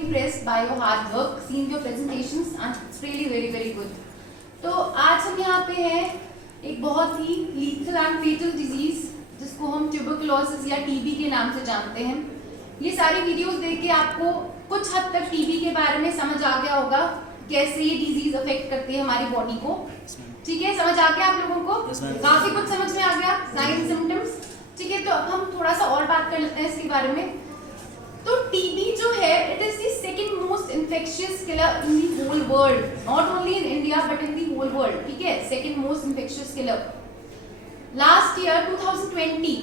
impressed by your hard work, seen your presentations and it's really very good. तो आज हम यहाँ पे हैं एक बहुत ही lethal and fatal disease जिसको हम ट्यूबरकुलोसिस या टीबी के नाम से जानते हैं। ये सारी वीडियोस देख के आपको कुछ हद तक टीबी के बारे में समझ आ गया होगा, कैसे ये डिजीज अफेक्ट करती है हमारी बॉडी को। ठीक है, समझ आ गया आप लोगों को? काफी कुछ समझ में आ गया, साइन सिम्टम्स। ठीक है, तो अब हम थोड़ा सा और बात कर लेते हैं इसके बारे में। तो टीबी जो है, it is the second most infectious killer in the whole world, not only in India but in the whole world. ठीक है, second most infectious killer. Last year 2020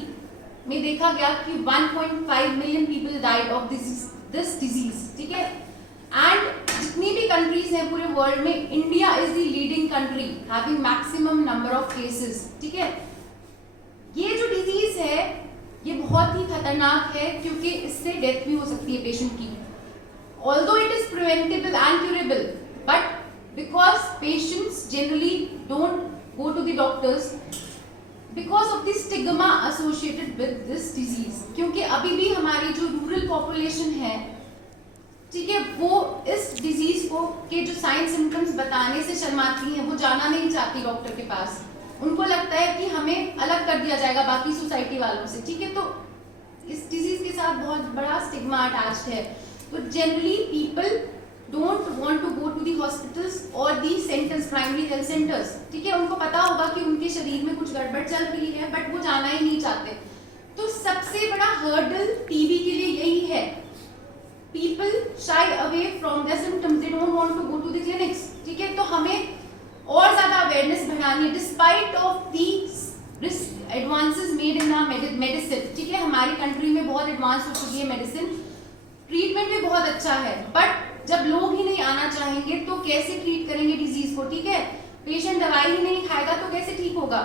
में देखा गया कि 1.5 million people died of this disease. ठीक है, and जितनी भी कंट्रीज हैं पूरे वर्ल्ड में, India is the leading country having maximum number of cases. ठीक है, ये जो डिजीज है ये बहुत ही खतरनाक है क्योंकि इससे डेथ भी हो सकती है पेशेंट की। Although it is preventable and curable, but because patients generally don't go to the doctors because of the stigma associated with this disease. क्योंकि अभी भी हमारी जो रूरल पॉपुलेशन है, ठीक है, वो इस डिजीज को के जो साइन सिम्टम्स बताने से शर्माती हैं, वो जाना नहीं चाहती डॉक्टर के पास। उनको लगता है कि हमें अलग कर दिया जाएगा बाकी सोसाइटी वालों से। ठीक है, तो इस डिजीज के साथ बहुत बड़ा स्टिग्मा अटैच्ड है। तो generally people don't want to go to the hospitals और the centres, primary health centres. ठीक है, उनको पता होगा कि उनके शरीर में कुछ गड़बड़ चल रही है, बट वो जाना ही नहीं चाहते। तो सबसे बड़ा हर्डल टीबी के लिए यही है, people shy away from their symptoms, they don't want to go to the clinics। ठीक है, तो हमें और ज्यादा अवेयरनेस बढ़ानी है despite of the advances made in medicine. ठीक है, हमारी कंट्री में बहुत एडवांस हो चुकी है मेडिसिन, ट्रीटमेंट भी बहुत अच्छा है, बट जब लोग ही नहीं आना चाहेंगे तो कैसे ट्रीट करेंगे डिजीज को। ठीक है, पेशेंट दवाई ही नहीं खाएगा तो कैसे ठीक होगा।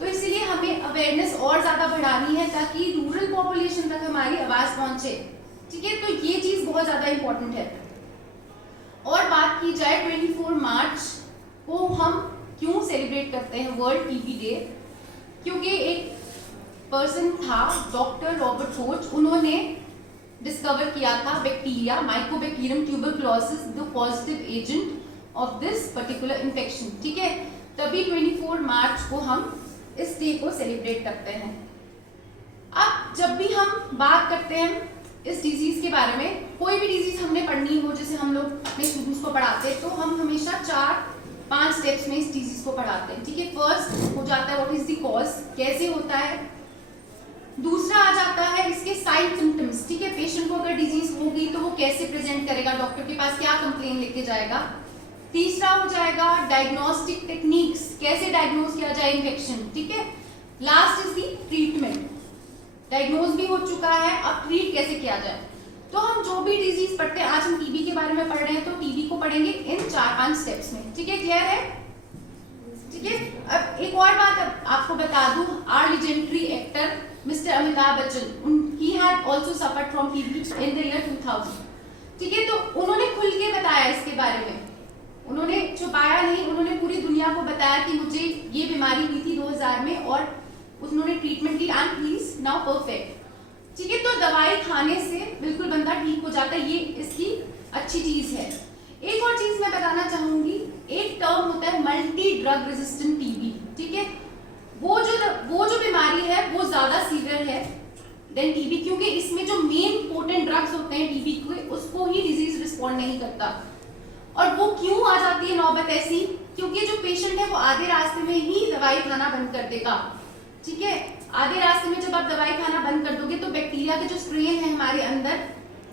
तो इसीलिए हमें अवेयरनेस और ज्यादा बढ़ानी है ताकि रूरल पॉपुलेशन तक हमारी आवाज पहुंचे। ठीक है, तो ये चीज बहुत ज्यादा इंपॉर्टेंट है। और बात की जाए 24 मार्च को हम क्यों सेलिब्रेट करते हैं वर्ल्ड टीबी डे, क्योंकि एक पर्सन था डॉक्टर रॉबर्ट कोच, उन्होंने डिस्कवर किया था bacteria Mycobacterium tuberculosis the positive agent of this particular infection. ठीक है, तभी 24 मार्च को हम इस डे को सेलिब्रेट करते हैं। अब जब भी हम बात करते हैं इस डिजीज के बारे में, कोई भी डिजीज हमने पढ़नी हो, जैसे हम लोग अपने स्टूडेंट्स को पढ़ाते हैं, तो हम हमेशा 4-5 स्टेप्स में इस डिजीज को पढ़ाते हैं। ठीक है, फर्स्ट हो जाता है व्हाट इज द कॉज, कैसे होता है। दूसरा आ जाता है इसके साइन सिम्टम्स। ठीक है, पेशेंट को अगर डिजीज होगी तो वो कैसे प्रेजेंट करेगा, डॉक्टर के पास क्या कंप्लेन लेके जाएगा। तीसरा हो जाएगा डायग्नोस्टिक टेक्निक्स, कैसे डायग्नोज किया जाए इन्फेक्शन। ठीक है, last is the treatment. Diagnose भी हो चुका है, अब ट्रीट कैसे किया जाए। तो हम जो भी डिजीज पढ़ते हैं, आज हम टीबी के बारे में पढ़ रहे हैं, तो टीबी को पढ़ेंगे इन 4-5 स्टेप्स में। ठीक है, क्लियर है? ठीक है, अब एक और बात आपको बता दूं, our legendary actor mister Amitabh Bachchan, he had also suffered from TB in the year 2000। ठीक है, तो उन्होंने खुल के बताया इसके बारे में, उन्होंने छुपाया नहीं, उन्होंने पूरी दुनिया को बताया कि मुझे ये बीमारी हुई थी 2000 में और उन्होंने ट्रीटमेंट ली and he is now perfect. ठीक है, तो दवाई खाने से बिल्कुल बंदा ठीक हो जाता है, ये इसकी अच्छी चीज है। एक और चीज मैं बताना चाहूंगी, एक टर्म होता है मल्टी ड्रग रेजिस्टेंट टीबी। ठीक है, वो जो बीमारी है वो ज्यादा सीवियर है देन टीबी, क्योंकि इसमें जो मेन पोटेंट ड्रग्स होते हैं टीबी के, उसको ही डिजीज रिस्पॉन्ड नहीं करता। और वो क्यों आ जाती है नौबत ऐसी, क्योंकि जो पेशेंट है वो आधे रास्ते में ही दवाई खाना बंद कर देगा। ठीक है, आधे रास्ते में जब आप दवाई खाना बंद कर दोगे तो बैक्टीरिया के जो स्ट्रेन है हमारे अंदर,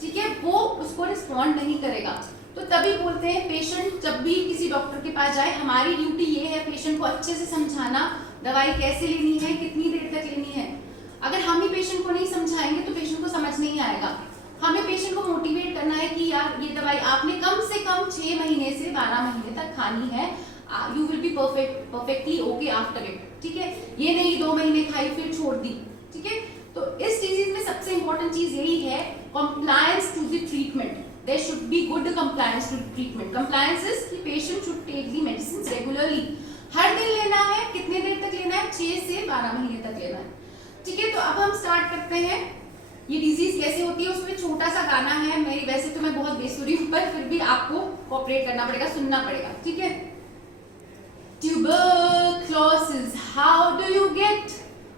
ठीक है, वो उसको रिस्पॉन्ड नहीं करेगा। तो तभी बोलते हैं पेशेंट जब भी किसी डॉक्टर के पास जाए, हमारी ड्यूटी ये है पेशेंट को अच्छे से समझाना, दवाई कैसे लेनी है, कितनी देर तक लेनी है। अगर हम ही पेशेंट को नहीं समझाएंगे तो पेशेंट को समझ नहीं आएगा। हमें पेशेंट को मोटिवेट करना है कि यार ये दवाई आपने कम से कम 6 महीने से 12 महीने तक खानी है, you will be perfectly okay after it. ठीक है, ये नहीं 2 महीने खाई फिर छोड़ दी। ठीक है, तो इस डिजीज में सबसे इंपॉर्टेंट चीज यही है, compliance to the treatment. There should be good compliance to treatment. Compliance is कि patient should take the medicine regularly, हर दिन लेना है। कितने देर तक लेना है? 6 से 12 महीने तक लेना है। ठीक है, तो अब हम स्टार्ट करते हैं ये डिजीज कैसे होती है। उसमें छोटा सा गाना है, मेरी वैसे तो मैं बहुत बेसुरी आपको कोऑपरेट करना पड़ेगा, सुनना पड़ेगा, ठीक है। Tuberculosis, how do you get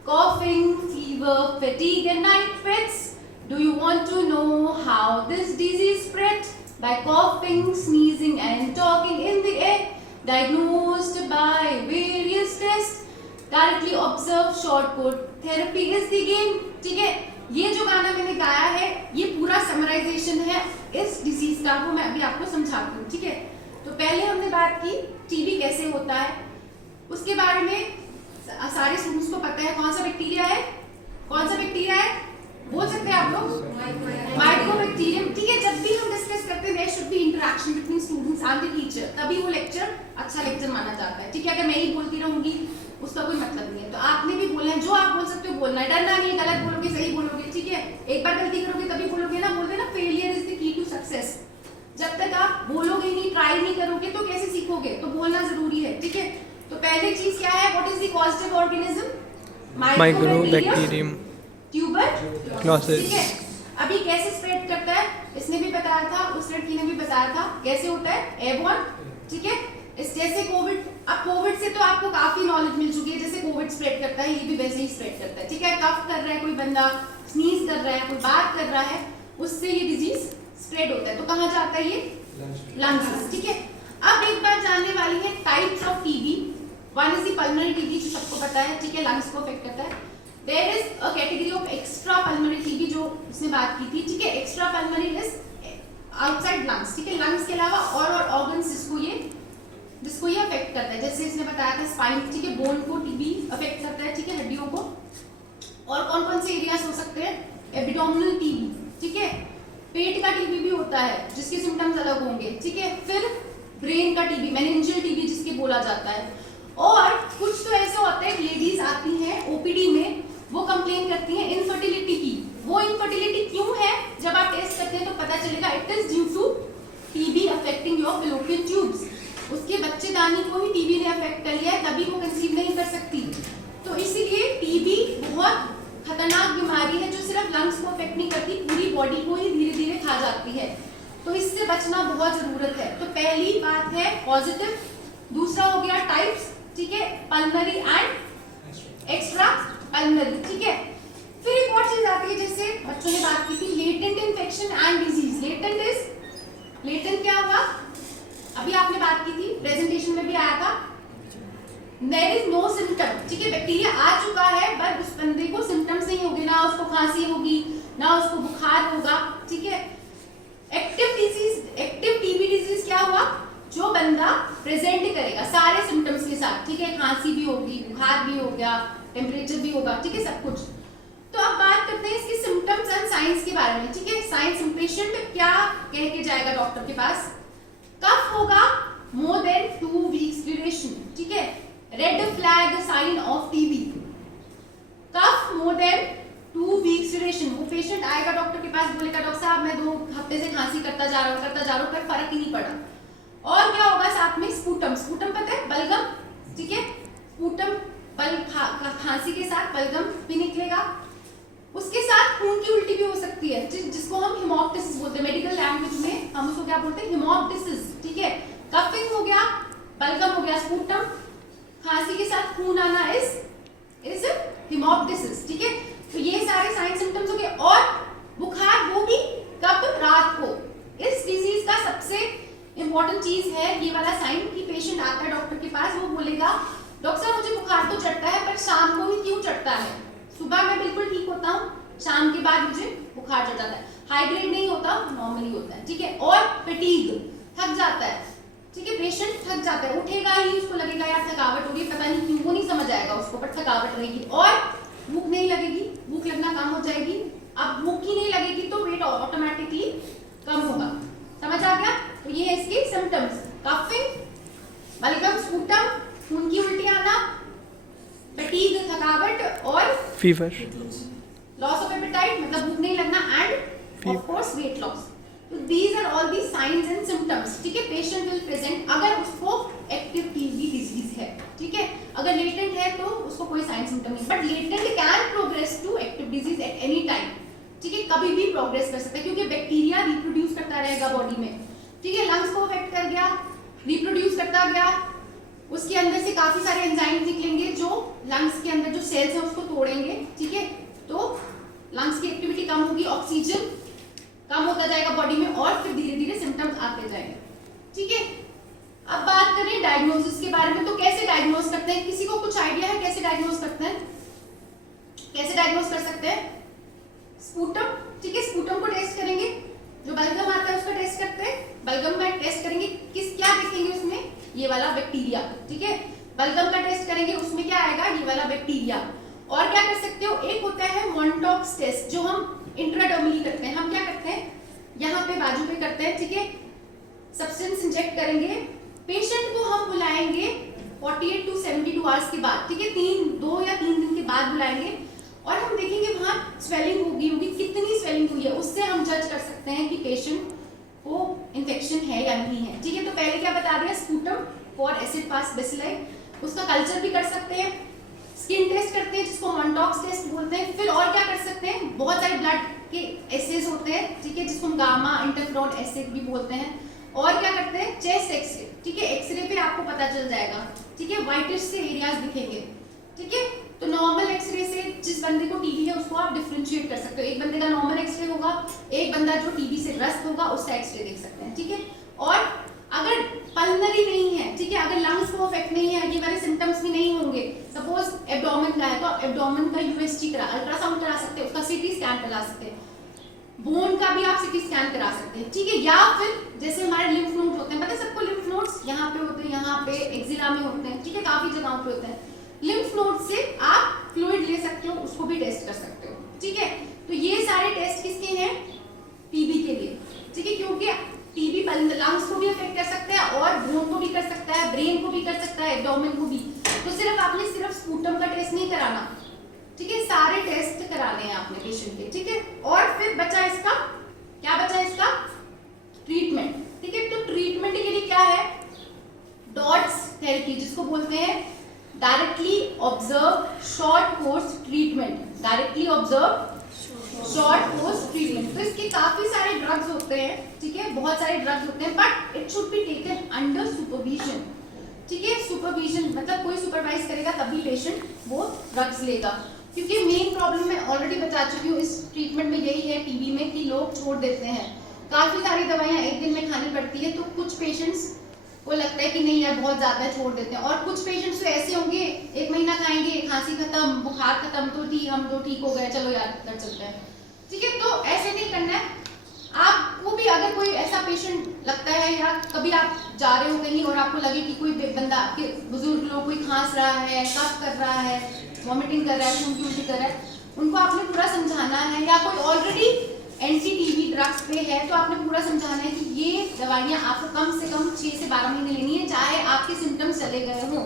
coughing, fever, fatigue and night sweats? Do you want to know how this disease spread? By coughing, sneezing and talking in the air, diagnosed by various tests, directly observe, short code therapy is the game, ठीक है। ये जो गाना मैंने गाया है ये पूरा समराइजेशन है इस डिजीज का, वो मैं अभी आपको समझाती हूँ, ठीक है। तो पहले हमने बात की टीबी कैसे होता है, उसके बारे में सारे स्टूडेंट्स को पता है। कौन सा बैक्टीरिया है, कौन सा बैक्टीरिया है, बोल सकते हैं आप लोग, माइकोबैक्टीरियम, ठीक है। जब भी हम डिस्कस करते हैं there should be interaction between students and the teacher, तभी वो लेक्चर अच्छा लेक्चर माना जाता है, ठीक है। अगर मैं ही बोलती रहूंगी उसका कोई मतलब नहीं है। तो आपने भी बोलना है, जो आप बोल सकते हो बोलना है, डरना नहीं, गलत बोलोगे सही बोलोगे, ठीक है। एक बार गलती करोगे तभी बोलोगे ना, बोलते ना failure is the key to success. जब तक आप बोलोगे नहीं, ट्राई नहीं करोगे तो कैसे सीखोगे, तो बोलना जरूरी है, ठीक है। तो पहली चीज क्या है, what is the positive organism, mycobacterium tuberculosis, ठीक है। अभी कैसे स्प्रेड करता है इसने भी बताया था, उस लड़की ने भी बताया था कैसे होता है, एयरबोर्न, ठीक है। इस जैसे कोविड, अब कोविड से तो आपको काफी नॉलेज मिल चुकी है, जैसे कोविड स्प्रेड करता है ये भी वैसे ही स्प्रेड करता है, ठीक है। कफ कर रहा है कोई बंदा, स्नीज कर रहा है, कोई बात कर रहा है, उससे ये डिजीज स्प्रेड होता है। तो कहाँ जाता है ये, लंग्स, ठीक है। अब एक बात जानने वाली है types of TB. One is the pulmonary TB जो सबको पता है, ठीक है, लंग्स को अफेक्ट करता है। There is a category of extra pulmonary TB जो इसने बात की थी, ठीक है। Extra pulmonary is outside lungs, ठीक है, लंग्स के अलावा और ऑर्गन्स जिसको ये अफेक्ट करता है, जैसे इसने बताया था स्पाइन, ठीक है, बोन को टीबी अफेक्ट करता है, ठीक है, हड्डियों को। और कौन कौन से एरियाज हो सकते हैं, एब्डोमिनल टीबी, ठीक है, पेट का टीबी भी होता है जिसके सिम्टम्स अलग होंगे, ठीक है। फिर ब्रेन का टीबी, मेनिंजियल टीबी जिसके बोला जाता है। और कुछ तो ऐसे होते हैं लेडीज आती हैं ओपीडी में, वो कंप्लेन करती हैं इनफर्टिलिटी की। वो इनफर्टिलिटी क्यों है, जब आप टेस्ट करते हैं तो पता चलेगा it is due to TB affecting your fallopian tubes. उसके बच्चेदानी को ही टीबी ने अफेक्ट कर लिया है, तभी वो कंसीव नहीं कर सकती। तो इसीलिए टीबी बहुत खतरनाक बीमारी है जो सिर्फ लंग्स को अफेक्ट नहीं करती, पूरी बॉडी को ही धीरे धीरे खा जाती है। तो इससे बचना बहुत जरूरत है। तो पहली बात है पॉजिटिव, दूसरा हो गया टाइप्स, ठीक है, पल्मोनरी एंड एक्स्ट्रा पल्मोनरी, ठीक है। फिर एक और चीज आती है, जैसे बच्चों ने बात की थी latent infection and disease. Latent क्या हुआ, अभी आपने बात की थी, प्रेजेंटेशन में भी आया था, देयर इज नो सिम्टम, ठीक है, बैक्टीरिया आ चुका है पर उस बंदे को सिम्टम्स नहीं होंगे, ना उसको खांसी होगी ना उसको बुखार होगा, ठीक है। एक्टिव टीबी डिजीज क्या हुआ, जो बंदा प्रेजेंट करेगा सारे सिम्टम्स के साथ, ठीक है, खांसी भी होगी, बुखार भी हो गया, टेम्परेचर भी होगा, ठीक है, सब कुछ। तो अब बात करते हैं इसके सिम्टम्स एंड साइंस के बारे में, ठीक है। साइंस, पेशेंट क्या कह के जाएगा डॉक्टर के पास, कफ होगा मोर देन 2 वीक्स ड्यूरेशन, ठीक है, red flag sign of TB, cough more than 2 weeks duration. वो पेशेंट आएगा डॉक्टर के पास, बोलेगा डॉक्टर साहब मैं 2 हफ्ते से खांसी करता जा रहा हूँ पर फर्क ही नहीं पड़ा। और क्या होगा साथ में, स्पूटम पता है, बलगम, ठीक है, स्पूटम खांसी के साथ बलगम भी निकलेगा। उसके साथ खून की उल्टी भी हो सकती है, जिसको हम हिमोप्टिसिस बोलते हैं, मेडिकल लैंग्वेज में हम उसको क्या बोलते हैं, हिमोप्टिसिस, ठीक है। कफिंग हो गया, बलगम हो गया, स्पूटम, खांसी के साथ खून आना इज हिमोप्टिसिस, ठीक है। तो ये सारे साइन सिम्टम्स हो गए। और बुखार, वो भी कब, रात को। इस डिजीज का सबसे इंपॉर्टेंट चीज है ये वाला साइन कि पेशेंट आता है डॉक्टर के पास, वो बोलेगा डॉक्टर साहब मुझे बुखार तो चढ़ता है पर शाम को ही क्यों चढ़ता है, सुबह मैं बिल्कुल ठीक होता हूँ, शाम के बाद मुझे बुखार चढ़ जाता है, हाई ग्रेड नहीं होता, नॉर्मली होता है, ठीक है। और फटीग, थक जाता है, ठीक है, पेशेंट थक जाता है, उठेगा ही उसको लगेगा यार थकावट हो रही है, पता नहीं क्यों, वो नहीं समझ आएगा उसको, पर थकावट रहेगी। और भूख नहीं लगेगी, भूख लगना कम हो जाएगी। अब भूख ही नहीं लगेगी तो वेट ऑटोमेटिकली कम होगा, समझ आ गया। तो ये है इसके सिम्टम्स, कफिंग, बलगम, स्पूटम, खून की उल्टी आना, फटीग थकावट और फीवर, लॉस ऑफ एपेटाइट मतलब भूख नहीं लगना and of course weight loss. तो these are all the signs and symptoms, ठीक है। पेशेंट विल प्रेजेंट अगर उसको एक्टिव टीबी डिजीज है, ठीक है। अगर लेटेंट है तो उसको कोई साइन सिम्टम नहीं, but latent can progress to active disease at any time, ठीक है, कभी भी प्रोग्रेस कर सकता है क्योंकि बैक्टीरिया रिप्रोड्यूस करता रहेगा बॉडी में। ठीक है, लंग्स को अफेक्ट कर गया, रिप्रोड्यूस करता गया, उसके अंदर से काफी सारे एंजाइम निकलेंगे जो लंग्स के अंदर जो सेल्स हैं उसको तोड़ेंगे। ठीक है, तो लंग्स की एक्टिविटी कम होगी, ऑक्सीजन कम होता जाएगा बॉडी में और फिर धीरे धीरे सिम्टम्स आते जाएंगे। ठीक है, अब बात करें डायग्नोसिस के बारे में। तो कैसे डायग्नोस करते हैं, किसी को कुछ आइडिया है कैसे डायग्नोस करते हैं? कैसे डायग्नोस कर सकते हैं? स्पूटम, ठीक है, स्पूटम को टेस्ट करेंगे, जो बलगम आता है उसका टेस्ट करते हैं, बलगम में टेस्ट करेंगे, क्या देखेंगे उसमें? ये वाला बैक्टीरिया। ठीक है, बलगम का टेस्ट करेंगे, उसमें क्या आएगा? ये वाला बैक्टीरिया। और क्या कर सकते हो, एक होता है मॉन्टॉक्स टेस्ट जो हम इंट्राडर्मली करते हैं। हम क्या करते हैं, यहाँ पे बाजू पे करते हैं। ठीक है, सब्सटेंस इंजेक्ट करेंगे, पेशेंट को हम बुलाएंगे 48 to 72 आवर्स के बाद। ठीक है, 2 या 3 दिन के बाद बुलाएंगे और हम देखेंगे वहां स्वेलिंग होगी, कितनी स्वेलिंग हुई है, उससे हम जज कर सकते हैं कि पेशेंट को इन्फेक्शन है या नहीं है। ठीक है, तो पहले क्या बता दिया, sputum for acid pass bacilli, उसका कल्चर भी कर सकते हैं, स्किन टेस्ट करते हैं जिसको मॉन्टॉक्स टेस्ट बोलते हैं। फिर और क्या कर सकते हैं, बहुत सारे ब्लड के एसेज होते हैं, ठीक है, जिसको हम गामा इंटरफेरॉन एसे भी बोलते हैं। और क्या करते हैं, चेस्ट एक्सरे। ठीक है, एक्सरे पे आपको पता चल जाएगा। ठीक है, व्हाइटिश से एरियाज दिखेंगे। ठीक है, तो नॉर्मल एक्सरे से जिस बंदे को टीबी है उसको आप डिफरेंशिएट कर सकते हो। एक बंदे का नॉर्मल एक्सरे होगा, एक बंदा जो टीबी से ग्रस्त होगा उसका एक्सरे देख सकते हैं। ठीक है, और अगर पल्मनरी नहीं है, ठीक है, अगर लंग्स को अफेक्ट नहीं है, ये वाले सिम्टम्स भी नहीं होंगे, सपोज एब्डोमेन का है तो एब्डोमेन का यूएसजी करा, अल्ट्रासाउंड करा सकते हैं, उसका सीटी स्कैन करा सकते हैं, बोन का भी आप सीटी स्कैन करा सकते हैं। ठीक है, या फिर जैसे हमारे लिम्फ नोड होते हैं, पता है सबको लिम्फ नोड्स यहाँ पे होते हैं, यहाँ पे एक्जिला में होते हैं। ठीक है, काफी जगहों पे होते हैं। लिम्फ नोड से आप फ्लूइड ले सकते हो, उसको भी टेस्ट कर सकते हो। ठीक है, तो ये सारे टेस्ट किसके हैं, टीबी के लिए। ठीक है, क्योंकि टीबी लंग्स को भी अफेक्ट कर सकता है और बोन को भी कर सकता है, ब्रेन को भी कर सकता है, एब्डोमेन को भी। तो सिर्फ आपने सिर्फ स्पूटम का टेस्ट नहीं कराना, ठीक है, सारे टेस्ट कराने हैं आपने पेशेंट के। ठीक है, और फिर बचा इसका, क्या बचा इसका, ट्रीटमेंट। ठीक है, तो ट्रीटमेंट के लिए क्या है, डॉट्स थेरेपी जिसको बोलते हैं, directly observe short course treatment, directly observe short course treatment. तो इसके काफी सारे ड्रग्स होते हैं। ठीक है, बहुत सारे ड्रग्स होते हैं, but it should be taken under supervision. ठीक है, सुपरविजन मतलब कोई सुपरवाइज करेगा तभी पेशेंट वो ड्रग्स लेगा, क्योंकि मेन प्रॉब्लम मैं ऑलरेडी बता चुकी हूँ इस ट्रीटमेंट में यही है टीबी में कि लोग छोड़ देते हैं। काफी सारी दवाइयाँ एक दिन में खानी पड़ती है, तो कुछ पेशेंट्स को लगता है कि नहीं यार बहुत ज्यादा छोड़ देते हैं, और कुछ पेशेंट्स तो ऐसे होंगे 1 महीना खाएंगे, खांसी खत्म, बुखार खत्म, तो ठीक, हम तो ठीक हो गए, चलो यार कर चलते हैं। ठीक है, तो ऐसे नहीं करना है। आपको भी अगर कोई ऐसा पेशेंट लगता है या कभी आप जा रहे हो कहीं और आपको लगे कि कोई बंदा, आपके बुजुर्ग लोग कोई खांस रहा है, कफ कर रहा है, वॉमिटिंग कर रहा है, खून की उल्टी कर रहा है, उनको आपने पूरा समझाना है, या कोई ऑलरेडी एंटी टीबी ड्रग्स पे है तो आपने पूरा समझाना है कि ये दवाइयाँ आपको कम से कम 6 से 12 महीने लेनी है, चाहे आपके सिम्टम्स चले गए हों,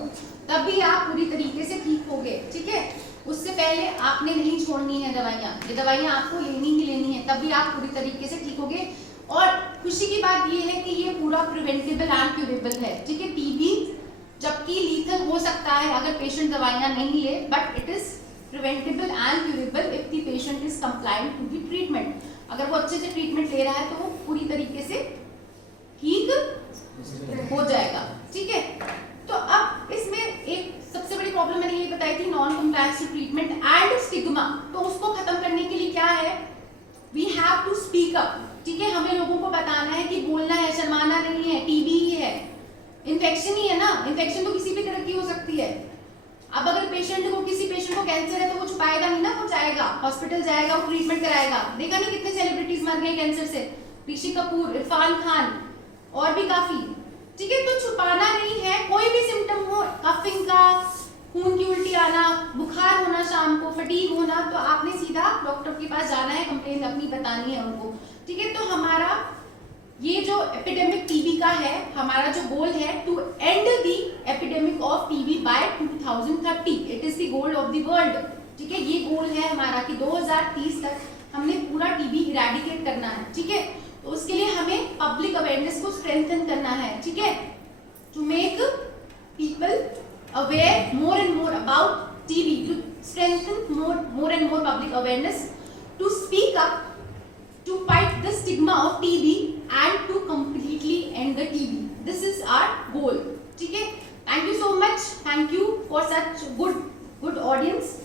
तभी आप पूरी तरीके से ठीक होगे। ठीक है, उससे पहले आपने नहीं छोड़नी है दवाइयाँ, ये दवाइयाँ आपको लेनी ही लेनी है, तभी आप पूरी तरीके से ठीक होगे। और खुशी की बात ये है कि ये पूरा प्रिवेंटेबल एंड क्यूरेबल है। ठीक है, टीबी जबकि लीथल हो सकता है अगर पेशेंट दवाइयाँ नहीं ले, but it is preventable and curable if the patient is compliant to the treatment. अगर वो अच्छे से ट्रीटमेंट ले रहा है तो वो पूरी तरीके से ठीक हो जाएगा। ठीक है, तो अब इसमें एक सबसे बड़ी प्रॉब्लम मैंने ये बताई थी, non compliance to treatment and stigma. तो उसको खत्म करने के लिए क्या है, we have to speak up. ठीक है, हमें लोगों को बताना है कि बोलना है, शर्माना नहीं है, टीबी ही है, इन्फेक्शन ही है ना, इन्फेक्शन तो किसी भी तरह की हो सकती है। अब अगर किसी पेशेंट को कैंसर है तो वो छुपाएगा नहीं ना, वो जाएगा हॉस्पिटल, जाएगा, वो ट्रीटमेंट कराएगा। देखा नहीं कितने सेलिब्रिटीज मर गए कैंसर से, ऋषि कपूर, इरफान खान और भी काफी। ठीक है, तो छुपाना नहीं है, कोई भी सिम्टम हो, कफिंग का, खून की उल्टी आना, बुखार होना, शाम को फटीग होना, तो आपने सीधा डॉक्टर के पास जाना है, कंप्लेन अपनी बतानी है उनको। ठीक है, तो हमारा ये जो एपिडेमिक टीबी का है, हमारा जो गोल है to end the epidemic of TB by 2030, it is the goal of the world. ठीक है, ये गोल है हमारा कि 2030 तक हमने पूरा टीबी इरेडिकेट करना है। ठीक है, तो उसके लिए हमें पब्लिक अवेयरनेस को स्ट्रेंथन करना है। ठीक है, to make people aware more and more about TB, to strengthen more and more public awareness, to speak up, to fight the stigma of TB and to completely much. Thank you for such good audience.